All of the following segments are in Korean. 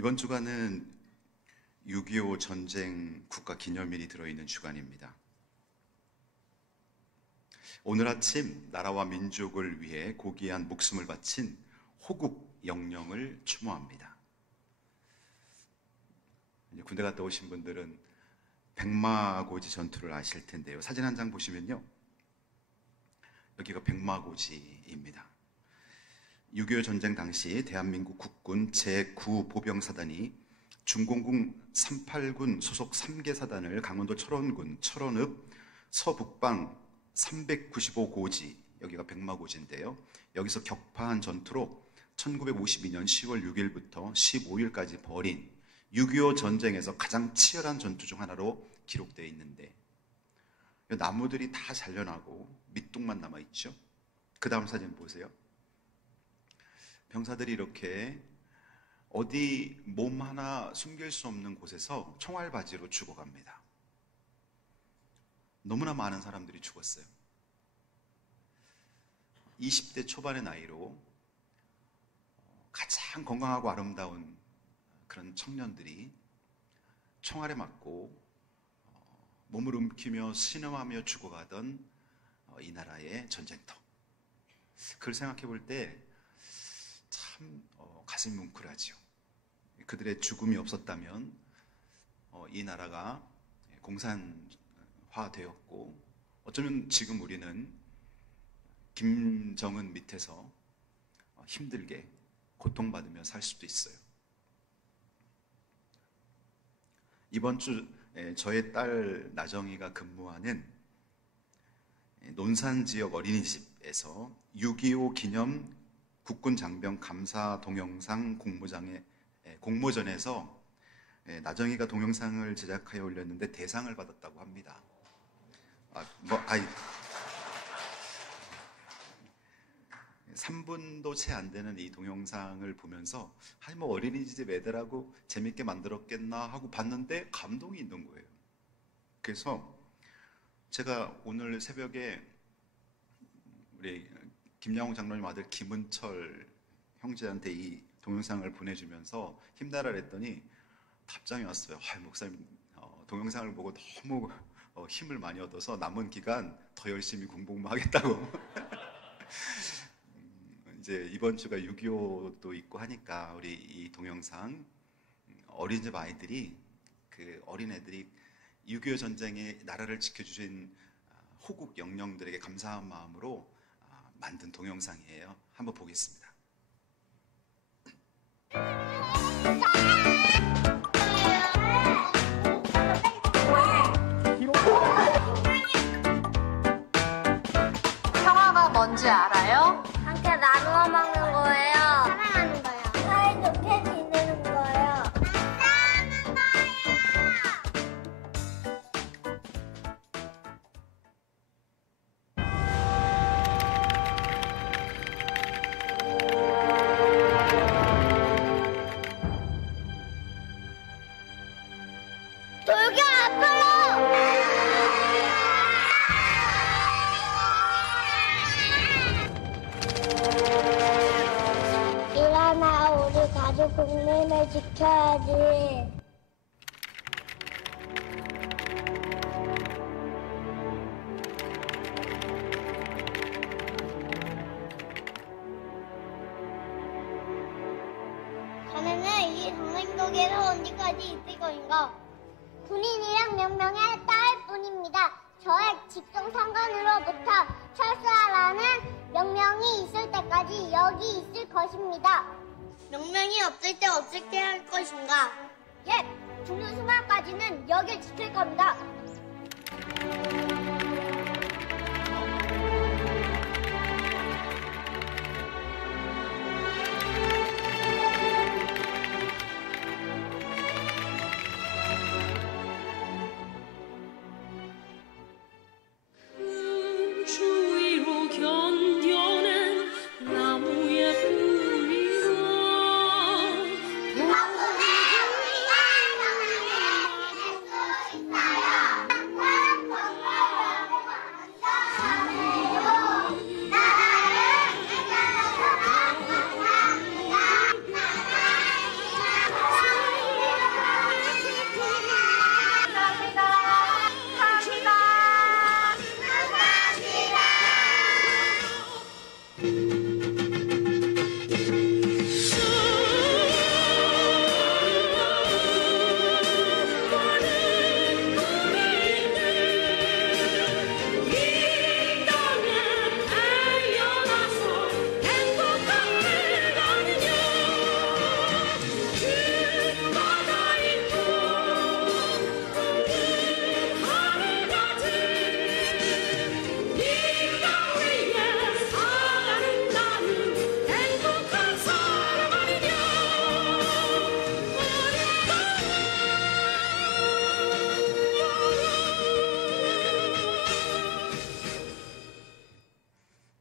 이번 주간은 6.25 전쟁 국가 기념일이 들어있는 주간입니다. 오늘 아침 나라와 민족을 위해 고귀한 목숨을 바친 호국 영령을 추모합니다. 이제 군대 갔다 오신 분들은 백마고지 전투를 아실 텐데요. 사진 한 장 보시면요, 여기가 백마고지입니다. 6.25 전쟁 당시 대한민국 국군 제9보병사단이 중공군 38군 소속 3개 사단을 강원도 철원군 철원읍 서북방 395고지, 여기가 백마고지인데요, 여기서 격파한 전투로 1952년 10월 6일부터 15일까지 벌인 6.25 전쟁에서 가장 치열한 전투 중 하나로 기록되어 있는데, 나무들이 다 잘려나고 밑둥만 남아있죠. 그 다음 사진 보세요. 병사들이 이렇게 어디 몸 하나 숨길 수 없는 곳에서 총알바지로 죽어갑니다. 너무나 많은 사람들이 죽었어요. 20대 초반의 나이로 가장 건강하고 아름다운 그런 청년들이 총알에 맞고 몸을 움키며 신음하며 죽어가던 이 나라의 전쟁터. 그걸 생각해 볼 때 참 가슴이 뭉클하죠. 그들의 죽음이 없었다면 이 나라가 공산화되었고, 어쩌면 지금 우리는 김정은 밑에서 힘들게 고통받으며 살 수도 있어요. 이번 주 저의 딸 나정이가 근무하는 논산 지역 어린이집에서 6.25 기념 국군 장병 감사 동영상 공모전에서 나정이가 동영상을 제작하여 올렸는데 대상을 받았다고 합니다. 3분도 채 안 되는 이 동영상을 보면서 어린이집 애들하고 재밌게 만들었겠나 하고 봤는데 감동이 있는 거예요. 그래서 제가 오늘 새벽에 우리 김양호 장로님 아들 김은철 형제한테 이 동영상을 보내주면서 힘내라 했더니 답장이 왔어요. 목사님, 동영상을 보고 너무 힘을 많이 얻어서 남은 기간 더 열심히 공부만 하겠다고. 이제 이번 주가 6.25도 있고 하니까 우리 이 동영상 어린이집 아이들이, 그 어린애들이 6.25 전쟁에 나라를 지켜주신 호국 영령들에게 감사한 마음으로 만든 동영상이에요. 한번 보겠습니다. 평화가 뭔지 알아요? 함께 나누어 먹는 거예요. 사랑하는 거예요. 사이좋게 지내는 거예요. 사랑하는 거예요. 돌격 앞으로! 일어나, 우리 가족 국민을 지켜야지. 자네는 이 동행독에서 언제까지 있을 것인가? 군인이랑 명령에 따를 뿐입니다. 저의 직속 상관으로부터 철수하라는 명령이 있을 때까지 여기 있을 것입니다. 명령이 없을 때 어떻게 할 것인가? 죽는 순간까지는 여길 지킬 겁니다. 추위로 견뎌낸 나무의 뿌리가 덕분에 우리가 평안하게 지낼 수 있어요.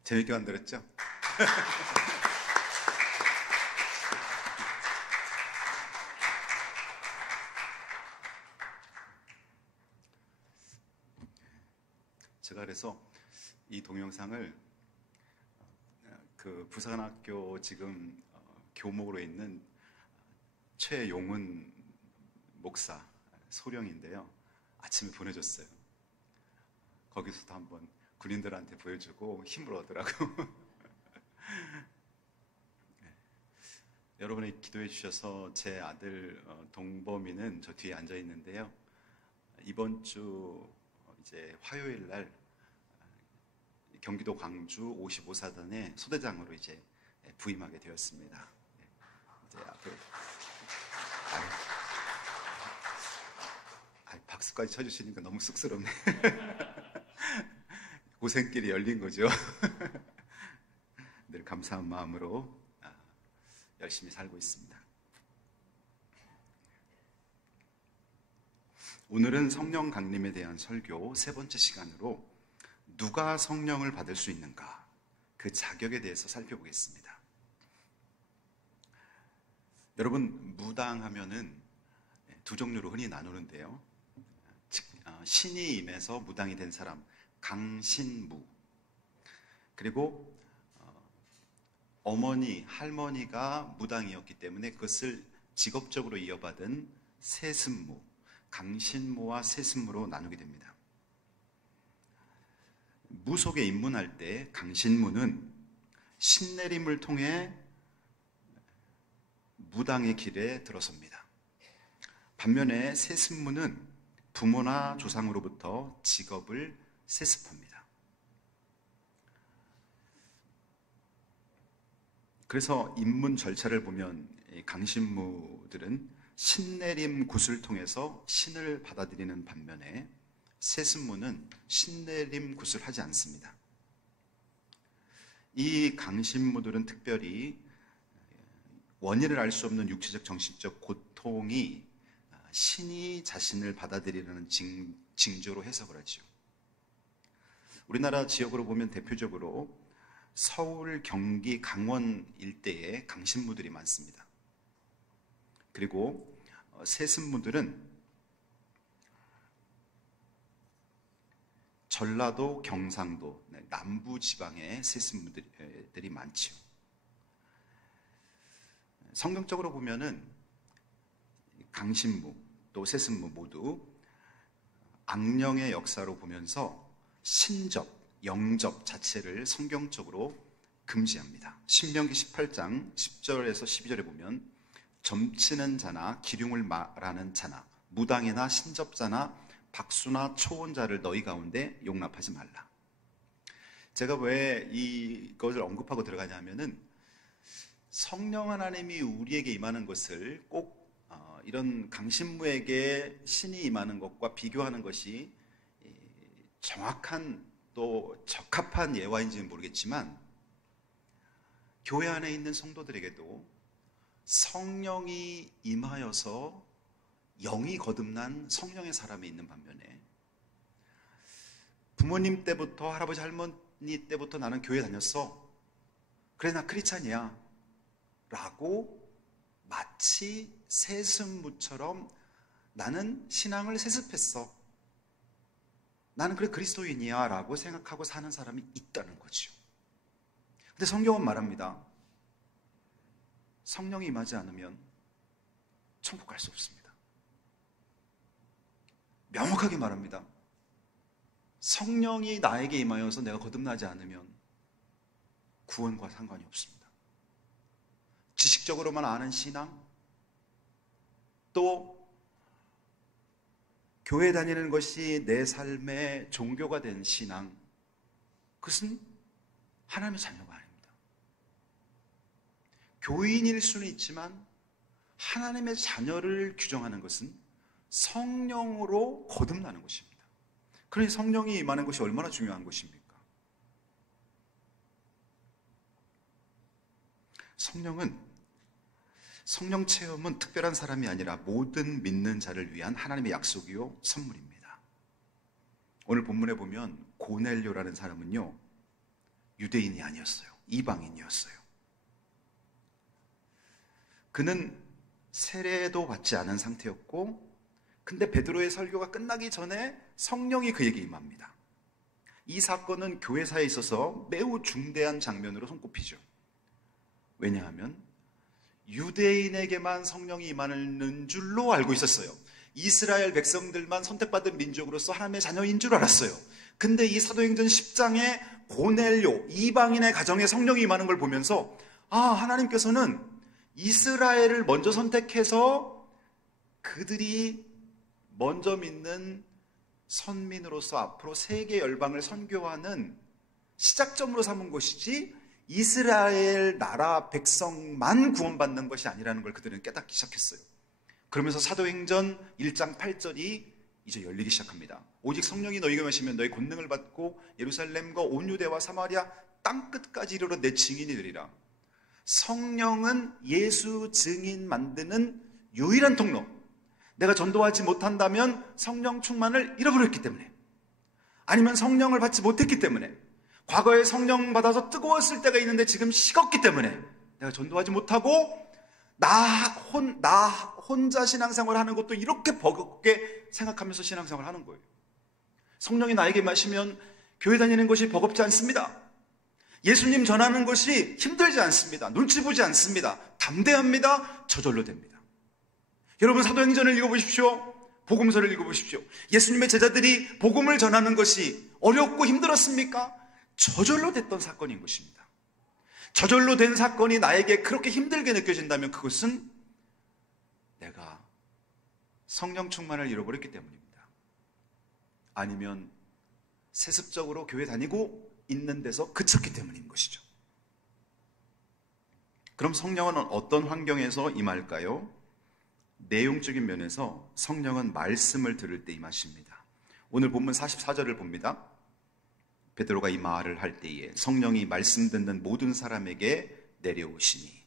재밌게 만들었죠? 제가 그래서 이 동영상을 그 부산학교 지금 교목으로 있는 최용훈 목사 소령인데요, 아침에 보내줬어요. 거기서도 한번 군인들한테 보여주고 힘을 얻으라고. 여러분이 기도해 주셔서 제 아들 동범이는 저 뒤에 앉아 있는데요, 이번 주 이제 화요일 날 경기도 광주 55사단의 소대장으로 이제 부임하게 되었습니다. 이제 앞으로 박수까지 쳐주시니까 너무 쑥스럽네. 고생길이 열린 거죠. 늘 감사한 마음으로 열심히 살고 있습니다. 오늘은 성령 강림에 대한 설교 세 번째 시간으로 누가 성령을 받을 수 있는가, 그 자격에 대해서 살펴보겠습니다. 여러분, 무당하면은 두 종류로 흔히 나누는데요, 신이 임해서 무당이 된 사람, 강신무, 그리고 어머니, 할머니가 무당이었기 때문에 그것을 직업적으로 이어받은 세습무, 강신무와 세습무로 나누게 됩니다. 무 속에 입문할 때 강신무는 신내림을 통해 무당의 길에 들어섭니다. 반면에 세습무는 부모나 조상으로부터 직업을 세습합니다. 그래서 입문 절차를 보면 강신무들은 신내림 굿을 통해서 신을 받아들이는 반면에 세습무는 신내림 굿을 하지 않습니다. 이 강신무들은 특별히 원인을 알 수 없는 육체적 정신적 고통이 신이 자신을 받아들이려는 징조로 해석을 하죠. 우리나라 지역으로 보면 대표적으로 서울, 경기, 강원 일대에 강신무들이 많습니다. 그리고 세습무들은 전라도, 경상도, 남부 지방에 세습무들이 많죠. 성경적으로 보면은 강신무 또 세습무 모두 악령의 역사로 보면서 신접, 영접 자체를 성경적으로 금지합니다. 신명기 18장 10절에서 12절에 보면 점치는 자나 기륭을 말하는 자나 무당이나 신접자나 박수나 초혼자를 너희 가운데 용납하지 말라. 제가 왜 이것을 언급하고 들어가냐면은 성령 하나님이 우리에게 임하는 것을 꼭 이런 강신무에게 신이 임하는 것과 비교하는 것이 정확한 또 적합한 예화인지는 모르겠지만, 교회 안에 있는 성도들에게도 성령이 임하여서 영이 거듭난 성령의 사람이 있는 반면에 부모님 때부터 할아버지 할머니 때부터 나는 교회 다녔어, 그래 나 크리스찬이야 라고 마치 세습무처럼 나는 신앙을 세습했어, 나는 그래 그리스도인이야 라고 생각하고 사는 사람이 있다는 거죠. 근데 성경은 말합니다. 성령이 임하지 않으면 천국 갈 수 없습니다. 명확하게 말합니다. 성령이 나에게 임하여서 내가 거듭나지 않으면 구원과 상관이 없습니다. 지식적으로만 아는 신앙, 또 교회 다니는 것이 내 삶의 종교가 된 신앙, 그것은 하나님의 자녀가 아닙니다. 교인일 수는 있지만 하나님의 자녀를 규정하는 것은 성령으로 거듭나는 것입니다. 그러니 성령이 임하는 것이 얼마나 중요한 것입니까? 성령 체험은 특별한 사람이 아니라 모든 믿는 자를 위한 하나님의 약속이요 선물입니다. 오늘 본문에 보면 고넬료라는 사람은요, 유대인이 아니었어요. 이방인이었어요. 그는 세례도 받지 않은 상태였고, 근데 베드로의 설교가 끝나기 전에 성령이 그에게 임합니다. 이 사건은 교회사에 있어서 매우 중대한 장면으로 손꼽히죠. 왜냐하면 유대인에게만 성령이 임하는 줄로 알고 있었어요. 이스라엘 백성들만 선택받은 민족으로서 하나님의 자녀인 줄 알았어요. 근데 이 사도행전 10장에 고넬료, 이방인의 가정에 성령이 임하는 걸 보면서, 하나님께서는 이스라엘을 먼저 선택해서 그들이 먼저 믿는 선민으로서 앞으로 세계 열방을 선교하는 시작점으로 삼은 것이지, 이스라엘 나라 백성만 구원받는 것이 아니라는 걸 그들은 깨닫기 시작했어요. 그러면서 사도행전 1장 8절이 이제 열리기 시작합니다. 오직 성령이 너희에게 임하시면 너희 권능을 받고 예루살렘과 온 유대와 사마리아 땅끝까지 이르러 내 증인이 되리라. 성령은 예수 증인 만드는 유일한 통로. 내가 전도하지 못한다면 성령 충만을 잃어버렸기 때문에, 아니면 성령을 받지 못했기 때문에, 과거에 성령 받아서 뜨거웠을 때가 있는데 지금 식었기 때문에 내가 전도하지 못하고 나 혼자 신앙생활을 하는 것도 이렇게 버겁게 생각하면서 신앙생활을 하는 거예요. 성령이 나에게 마시면 교회 다니는 것이 버겁지 않습니다. 예수님 전하는 것이 힘들지 않습니다. 눈치 보지 않습니다. 담대합니다. 저절로 됩니다. 여러분, 사도행전을 읽어보십시오. 복음서를 읽어보십시오. 예수님의 제자들이 복음을 전하는 것이 어렵고 힘들었습니까? 저절로 됐던 사건인 것입니다. 저절로 된 사건이 나에게 그렇게 힘들게 느껴진다면 그것은 내가 성령 충만을 잃어버렸기 때문입니다. 아니면 세습적으로 교회 다니고 있는 데서 그쳤기 때문인 것이죠. 그럼 성령은 어떤 환경에서 임할까요? 내용적인 면에서 성령은 말씀을 들을 때 임하십니다. 오늘 본문 44절을 봅니다. 베드로가 이 말을 할 때에 성령이 말씀 듣는 모든 사람에게 내려오시니.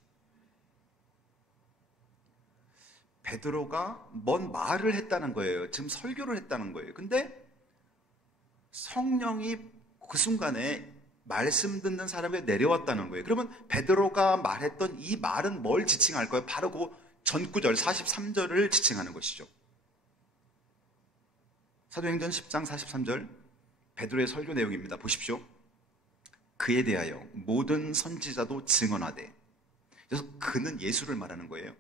베드로가 뭔 말을 했다는 거예요. 지금 설교를 했다는 거예요. 근데 성령이 그 순간에 말씀 듣는 사람에게 내려왔다는 거예요. 그러면 베드로가 말했던 이 말은 뭘 지칭할 거예요? 바로 그 전구절 43절을 지칭하는 것이죠. 사도행전 10장 43절 베드로의 설교 내용입니다. 보십시오. 그에 대하여 모든 선지자도 증언하되. 그래서 그는 예수를 말하는 거예요.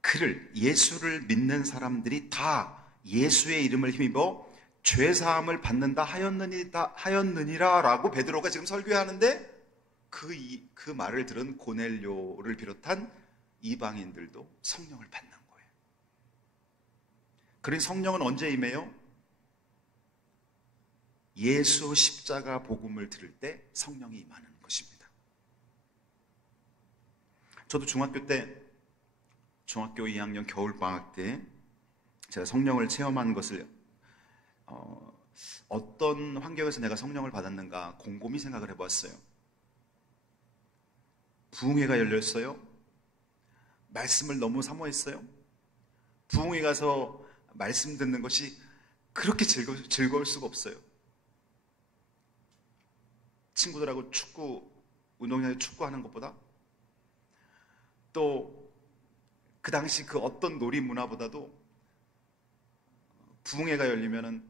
그를, 예수를 믿는 사람들이 다 예수의 이름을 힘입어 죄사함을 받는다 하였느니라 라고 베드로가 지금 설교하는데, 그 말을 들은 고넬료를 비롯한 이방인들도 성령을 받는 거예요. 그러니 성령은 언제 임해요? 예수 십자가 복음을 들을 때 성령이 임하는 것입니다. 저도 중학교 2학년 겨울방학 때 제가 성령을 체험한 것을 어떤 환경에서 내가 성령을 받았는가 곰곰이 생각을 해보았어요. 부흥회가 열렸어요. 말씀을 너무 사모했어요. 부흥회 가서 말씀 듣는 것이 그렇게 즐거울 수가 없어요. 친구들하고 운동장에서 축구하는 것보다, 또 그 당시 그 어떤 놀이 문화보다도 부흥회가 열리면은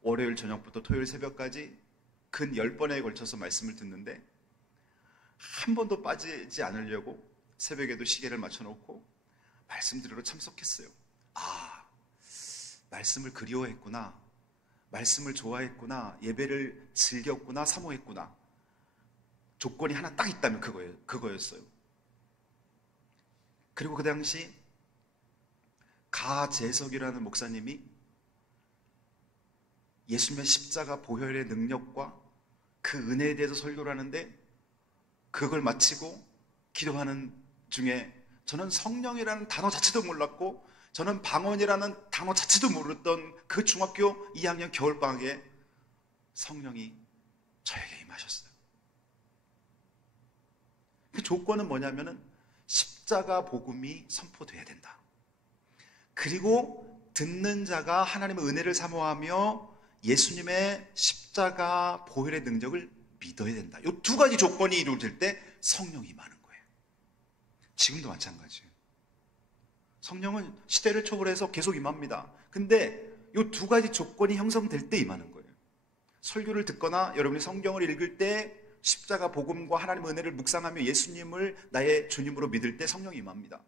월요일 저녁부터 토요일 새벽까지 근 10번에 걸쳐서 말씀을 듣는데 한 번도 빠지지 않으려고 새벽에도 시계를 맞춰놓고 말씀 들으러 참석했어요. 말씀을 그리워했구나, 말씀을 좋아했구나, 예배를 즐겼구나, 사모했구나. 조건이 하나 딱 있다면 그거였어요. 그리고 그 당시 가재석이라는 목사님이 예수님의 십자가 보혈의 능력과 그 은혜에 대해서 설교를 하는데, 그걸 마치고 기도하는 중에 저는 성령이라는 단어 자체도 몰랐고 저는 방언이라는 단어 자체도 모르던 그 중학교 2학년 겨울방학에 성령이 저에게 임하셨어요. 그 조건은 뭐냐면은 십자가 복음이 선포돼야 된다. 그리고 듣는 자가 하나님의 은혜를 사모하며 예수님의 십자가 보혈의 능력을 믿어야 된다. 이 두 가지 조건이 이루어질 때 성령이 임하는 거예요. 지금도 마찬가지예요. 성령은 시대를 초월해서 계속 임합니다. 근데 이 두 가지 조건이 형성될 때 임하는 거예요. 설교를 듣거나 여러분이 성경을 읽을 때 십자가 복음과 하나님의 은혜를 묵상하며 예수님을 나의 주님으로 믿을 때 성령이 임합니다.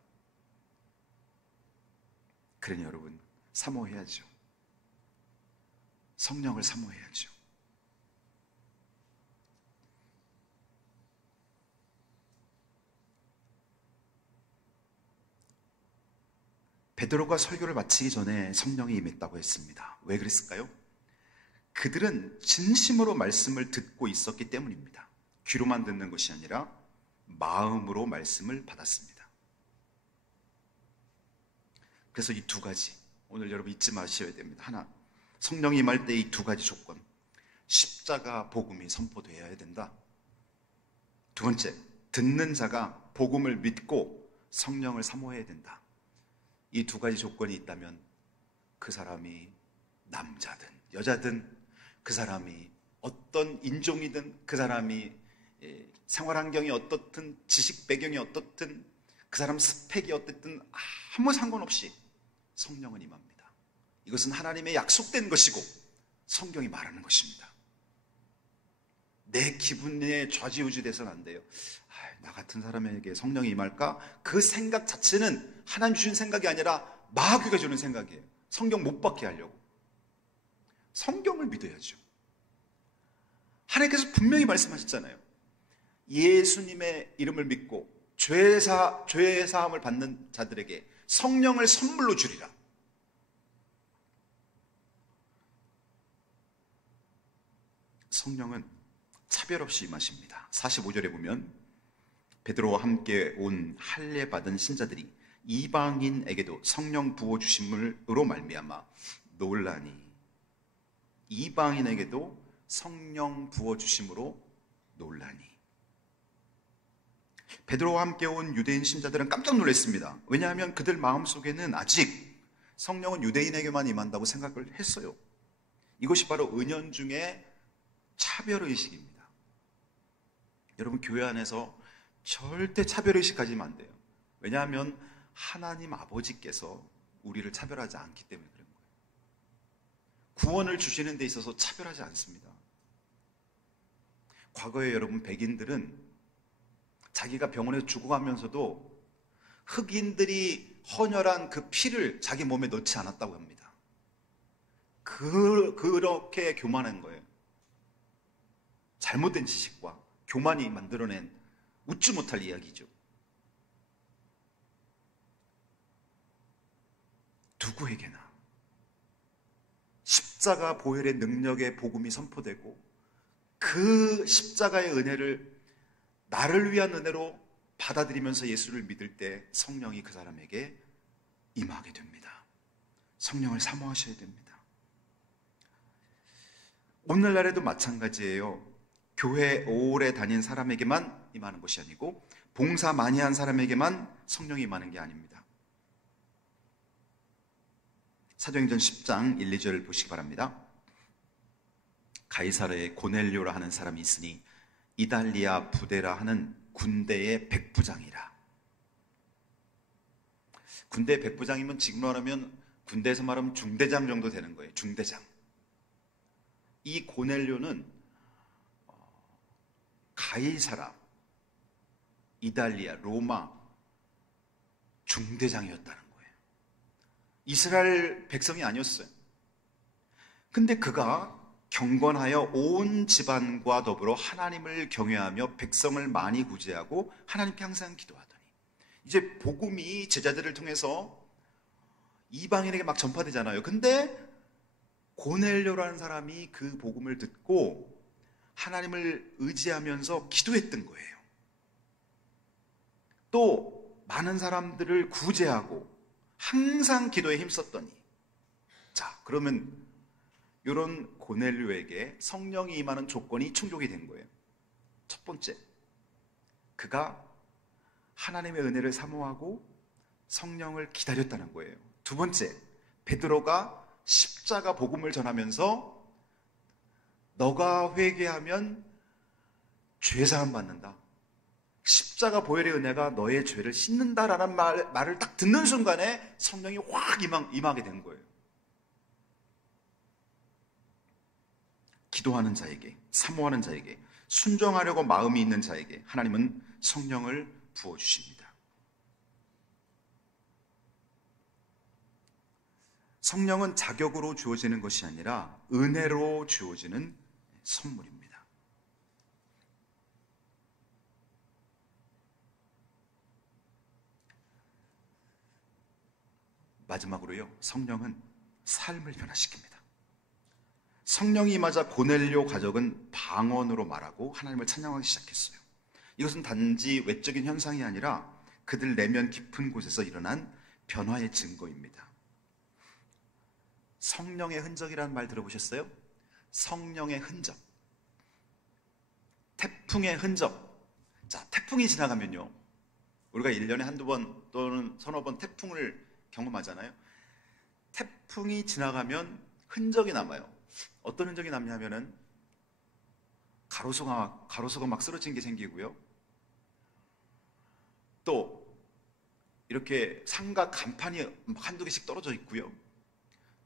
그러니 여러분, 사모해야죠. 성령을 사모해야죠. 베드로가 설교를 마치기 전에 성령이 임했다고 했습니다. 왜 그랬을까요? 그들은 진심으로 말씀을 듣고 있었기 때문입니다. 귀로만 듣는 것이 아니라 마음으로 말씀을 받았습니다. 그래서 이 두 가지, 오늘 여러분 잊지 마셔야 됩니다. 하나, 성령이 임할 때 이 두 가지 조건, 십자가 복음이 선포되어야 된다. 두 번째, 듣는 자가 복음을 믿고 성령을 사모해야 된다. 이 두 가지 조건이 있다면 그 사람이 남자든 여자든, 그 사람이 어떤 인종이든, 그 사람이 생활 환경이 어떻든, 지식 배경이 어떻든, 그 사람 스펙이 어떻든 아무 상관없이 성령은 임합니다. 이것은 하나님의 약속된 것이고 성경이 말하는 것입니다. 내 기분에 좌지우지돼서는 안 돼요. 나 같은 사람에게 성령이 임할까? 그 생각 자체는 하나님 주신 생각이 아니라 마귀가 주는 생각이에요. 성경 못 받게 하려고. 성경을 믿어야죠. 하나님께서 분명히 말씀하셨잖아요. 예수님의 이름을 믿고 죄의 사함을 받는 자들에게 성령을 선물로 주리라. 성령은 차별 없이 임하십니다. 45절에 보면 베드로와 함께 온 할례 받은 신자들이 이방인에게도 성령 부어 주심으로 말미암아 놀라니. 이방인에게도 성령 부어 주심으로 놀라니. 베드로와 함께 온 유대인 신자들은 깜짝 놀랐습니다. 왜냐하면 그들 마음속에는 아직 성령은 유대인에게만 임한다고 생각을 했어요. 이것이 바로 은연중의 차별의식입니다. 여러분, 교회 안에서 절대 차별의식 가지면 안 돼요. 왜냐하면 하나님 아버지께서 우리를 차별하지 않기 때문에 그런 거예요. 구원을 주시는 데 있어서 차별하지 않습니다. 과거에 여러분, 백인들은 자기가 병원에 죽어가면서도 흑인들이 헌혈한 그 피를 자기 몸에 넣지 않았다고 합니다. 그렇게 교만한 거예요. 잘못된 지식과 교만이 만들어낸 웃지 못할 이야기죠. 누구에게나 십자가 보혈의 능력의 복음이 선포되고 그 십자가의 은혜를 나를 위한 은혜로 받아들이면서 예수를 믿을 때 성령이 그 사람에게 임하게 됩니다. 성령을 사모하셔야 됩니다. 오늘날에도 마찬가지예요. 교회 오래 다닌 사람에게만 임하는 것이 아니고 봉사 많이 한 사람에게만 성령이 임하는 게 아닙니다. 사도행전 10장 1, 2절을 보시기 바랍니다. 가이사르에 고넬료라 하는 사람이 있으니 이달리아 부데라 하는 군대의 백부장이라. 군대 백부장이면 지금으로 말하면 군대에서 말하면 중대장 정도 되는 거예요. 중대장. 이 고넬료는 가이사라, 이달리아, 로마 중대장이었다는 거예요. 이스라엘 백성이 아니었어요. 근데 그가 경건하여 온 집안과 더불어 하나님을 경외하며 백성을 많이 구제하고 하나님께 항상 기도하더니, 이제 복음이 제자들을 통해서 이방인에게 막 전파되잖아요. 근데 고넬료라는 사람이 그 복음을 듣고 하나님을 의지하면서 기도했던 거예요. 또 많은 사람들을 구제하고 항상 기도에 힘썼더니, 자, 그러면 이런 고넬료에게 성령이 임하는 조건이 충족이 된 거예요. 첫 번째, 그가 하나님의 은혜를 사모하고 성령을 기다렸다는 거예요. 두 번째, 베드로가 십자가 복음을 전하면서 너가 회개하면 죄사함 받는다. 십자가 보혈의 은혜가 너의 죄를 씻는다라는 말을 딱 듣는 순간에 성령이 확 임하게 된 거예요. 기도하는 자에게, 사모하는 자에게, 순종하려고 마음이 있는 자에게 하나님은 성령을 부어주십니다. 성령은 자격으로 주어지는 것이 아니라 은혜로 주어지는 선물입니다. 마지막으로요, 성령은 삶을 변화시킵니다. 성령이 임하자 고넬료 가족은 방언으로 말하고 하나님을 찬양하기 시작했어요. 이것은 단지 외적인 현상이 아니라 그들 내면 깊은 곳에서 일어난 변화의 증거입니다. 성령의 흔적이라는 말 들어보셨어요? 성령의 흔적, 태풍의 흔적. 자, 태풍이 지나가면요, 우리가 1년에 한두 번 또는 서너 번 태풍을 경험하잖아요. 태풍이 지나가면 흔적이 남아요. 어떤 흔적이 남냐면은 가로수가 막 쓰러진 게 생기고요. 또 이렇게 산과 간판이 한두 개씩 떨어져 있고요.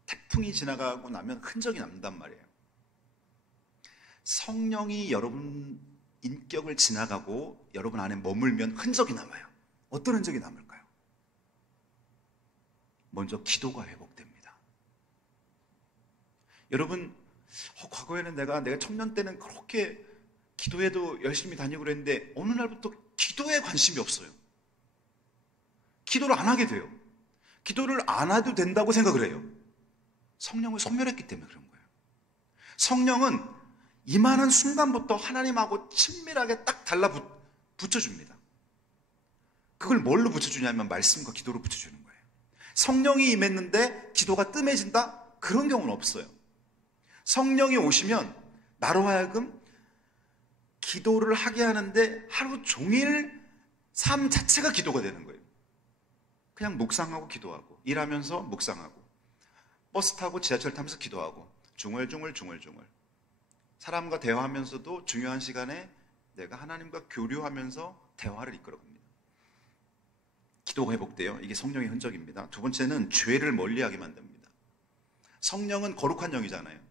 태풍이 지나가고 나면 흔적이 남단 말이에요. 성령이 여러분 인격을 지나가고 여러분 안에 머물면 흔적이 남아요. 어떤 흔적이 남을까요? 먼저 기도가 회복됩니다. 여러분, 과거에는 내가 청년 때는 그렇게 기도회도 열심히 다니고 그랬는데 어느 날부터 기도에 관심이 없어요. 기도를 안 하게 돼요. 기도를 안 해도 된다고 생각을 해요. 성령을 소멸했기 때문에 그런 거예요. 성령은 임하는 순간부터 하나님하고 친밀하게 딱 붙여줍니다. 그걸 뭘로 붙여주냐면 말씀과 기도로 붙여주는 거예요. 성령이 임했는데 기도가 뜸해진다? 그런 경우는 없어요. 성령이 오시면 나로 하여금 기도를 하게 하는데 하루 종일 삶 자체가 기도가 되는 거예요. 그냥 묵상하고 기도하고, 일하면서 묵상하고, 버스 타고 지하철 타면서 기도하고, 중얼중얼 사람과 대화하면서도 중요한 시간에 내가 하나님과 교류하면서 대화를 이끌어갑니다. 기도가 회복돼요. 이게 성령의 흔적입니다. 두 번째는 죄를 멀리하게 만듭니다. 성령은 거룩한 영이잖아요.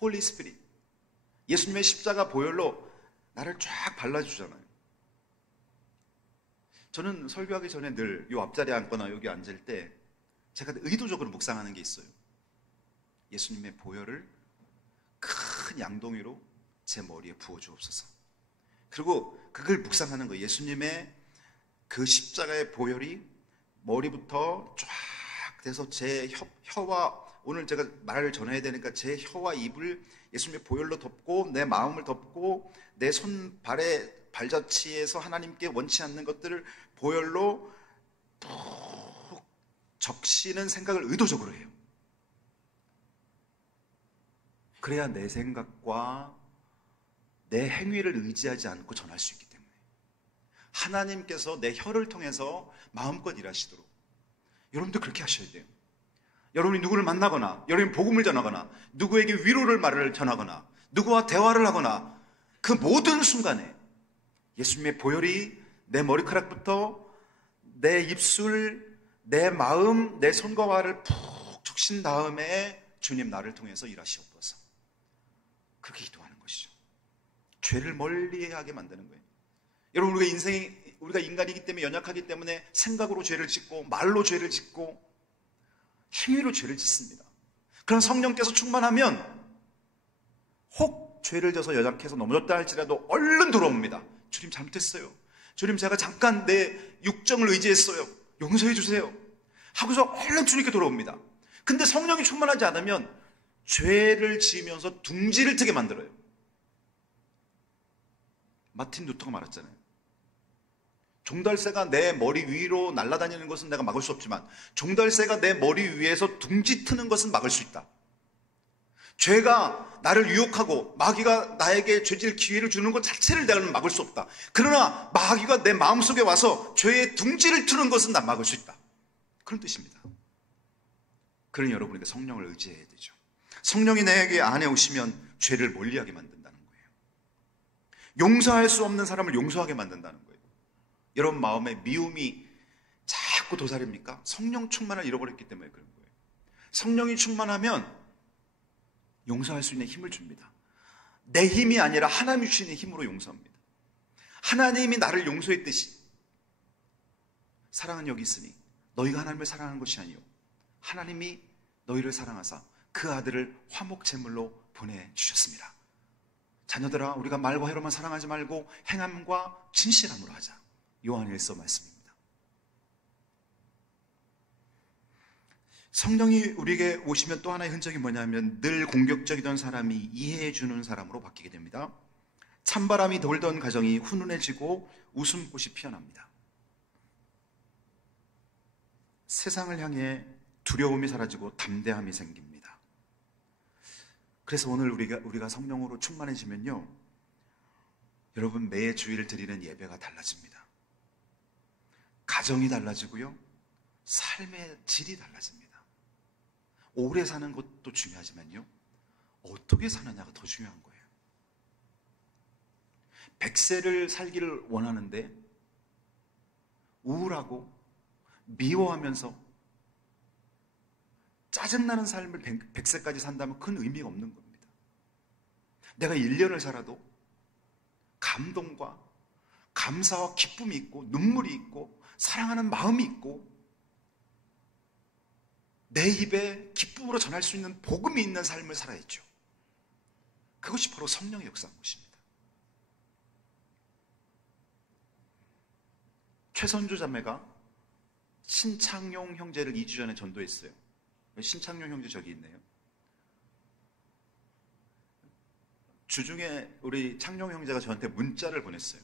홀리 스피릿. 예수님의 십자가 보혈로 나를 쫙 발라주잖아요. 저는 설교하기 전에 늘 이 앞자리에 앉거나 여기 앉을 때 제가 의도적으로 묵상하는 게 있어요. 예수님의 보혈을 큰 양동이로 제 머리에 부어주옵소서. 그리고 그걸 묵상하는 거예요. 예수님의 그 십자가의 보혈이 머리부터 쫙 돼서 제 혀와, 오늘 제가 말을 전해야 되니까 제 혀와 입을 예수님의 보혈로 덮고, 내 마음을 덮고, 내 손발의 발자취에서 하나님께 원치 않는 것들을 보혈로 푹 적시는 생각을 의도적으로 해요. 그래야 내 생각과 내 행위를 의지하지 않고 전할 수 있기 때문에 하나님께서 내 혀를 통해서 마음껏 일하시도록 여러분도 그렇게 하셔야 돼요. 여러분이 누구를 만나거나, 여러분이 복음을 전하거나, 누구에게 위로를 말을 전하거나, 누구와 대화를 하거나, 그 모든 순간에 예수님의 보혈이 내 머리카락부터 내 입술, 내 마음, 내 손과 발을 푹 적신 다음에 주님 나를 통해서 일하시옵소서. 그렇게 기도하는 것이죠. 죄를 멀리하게 만드는 거예요. 여러분, 우리가 인간이기 때문에, 연약하기 때문에 생각으로 죄를 짓고, 말로 죄를 짓고, 행위로 죄를 짓습니다. 그런 성령께서 충만하면 혹 죄를 져서 연약해서 넘어졌다 할지라도 얼른 돌아옵니다. 주님 잘못했어요. 주님 제가 잠깐 내 육정을 의지했어요. 용서해 주세요. 하고서 얼른 주님께 돌아옵니다. 근데 성령이 충만하지 않으면 죄를 지으면서 둥지를 트게 만들어요. 마틴 루터가 말했잖아요. 종달새가 내 머리 위로 날아다니는 것은 내가 막을 수 없지만 종달새가 내 머리 위에서 둥지 트는 것은 막을 수 있다. 죄가 나를 유혹하고 마귀가 나에게 죄질 기회를 주는 것 자체를 내가 막을 수 없다. 그러나 마귀가 내 마음속에 와서 죄의 둥지를 트는 것은 난 막을 수 있다. 그런 뜻입니다. 그러니 여러분에게 성령을 의지해야 되죠. 성령이 내게 안에 오시면 죄를 멀리하게 만든다는 거예요. 용서할 수 없는 사람을 용서하게 만든다는 거예요. 여러분 마음에 미움이 자꾸 도사립니까? 성령 충만을 잃어버렸기 때문에 그런 거예요. 성령이 충만하면 용서할 수 있는 힘을 줍니다. 내 힘이 아니라 하나님이 주시는 힘으로 용서합니다. 하나님이 나를 용서했듯이 사랑은 여기 있으니 너희가 하나님을 사랑하는 것이 아니요 하나님이 너희를 사랑하사 그 아들을 화목제물로 보내주셨습니다. 자녀들아, 우리가 말과 혀로만 사랑하지 말고 행함과 진실함으로 하자. 요한일서 말씀입니다. 성령이 우리에게 오시면 또 하나의 흔적이 뭐냐면 늘 공격적이던 사람이 이해해 주는 사람으로 바뀌게 됩니다. 찬바람이 돌던 가정이 훈훈해지고 웃음꽃이 피어납니다. 세상을 향해 두려움이 사라지고 담대함이 생깁니다. 그래서 오늘 우리가 성령으로 충만해지면요, 여러분 매 주일 드리는 예배가 달라집니다. 가정이 달라지고요, 삶의 질이 달라집니다. 오래 사는 것도 중요하지만요, 어떻게 사느냐가 더 중요한 거예요. 100세를 살기를 원하는데 우울하고 미워하면서 짜증나는 삶을 100세까지 산다면 큰 의미가 없는 겁니다. 내가 1년을 살아도 감동과 감사와 기쁨이 있고 눈물이 있고 사랑하는 마음이 있고 내 입에 기쁨으로 전할 수 있는 복음이 있는 삶을 살아야죠. 그것이 바로 성령의 역사인 것입니다. 최선주 자매가 신창용 형제를 2주 전에 전도했어요. 신창용 형제 저기 있네요. 주중에 우리 창용 형제가 저한테 문자를 보냈어요.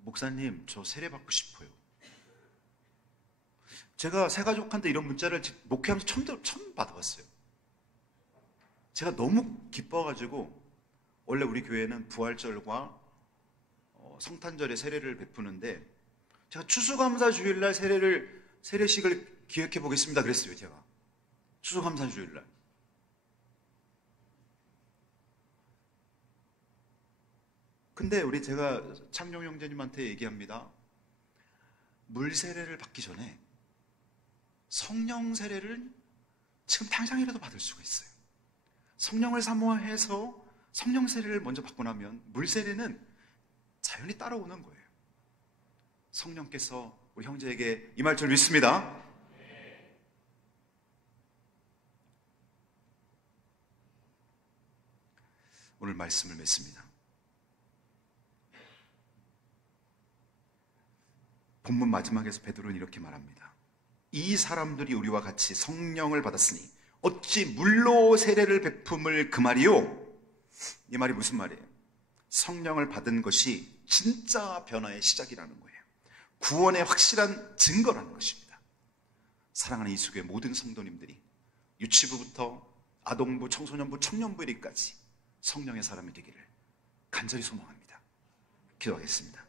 목사님, 저 세례 받고 싶어요. 제가 새가족한테 이런 문자를 목회하면서 처음 받아봤어요. 제가 너무 기뻐가지고, 원래 우리 교회는 부활절과 성탄절에 세례를 베푸는데 제가 추수감사 주일날 세례식을 기획해 보겠습니다 그랬어요. 제가 추수감사 주일날. 근데 제가 창룡 형제님한테 얘기합니다. 물 세례를 받기 전에 성령 세례를 지금 당장이라도 받을 수가 있어요. 성령을 사모해서 성령 세례를 먼저 받고 나면 물 세례는 자연히 따라오는 거예요. 성령께서 우리 형제에게 임할 줄 믿습니다. 오늘 말씀을 맺습니다. 본문 마지막에서 베드로는 이렇게 말합니다. 이 사람들이 우리와 같이 성령을 받았으니 어찌 물로 세례를 베품을 금하리요? 이 말이 무슨 말이에요? 성령을 받은 것이 진짜 변화의 시작이라는 거예요. 구원의 확실한 증거라는 것입니다. 사랑하는 이수교의 모든 성도님들이 유치부부터 아동부, 청소년부, 청년부 1위까지 성령의 사람이 되기를 간절히 소망합니다. 기도하겠습니다.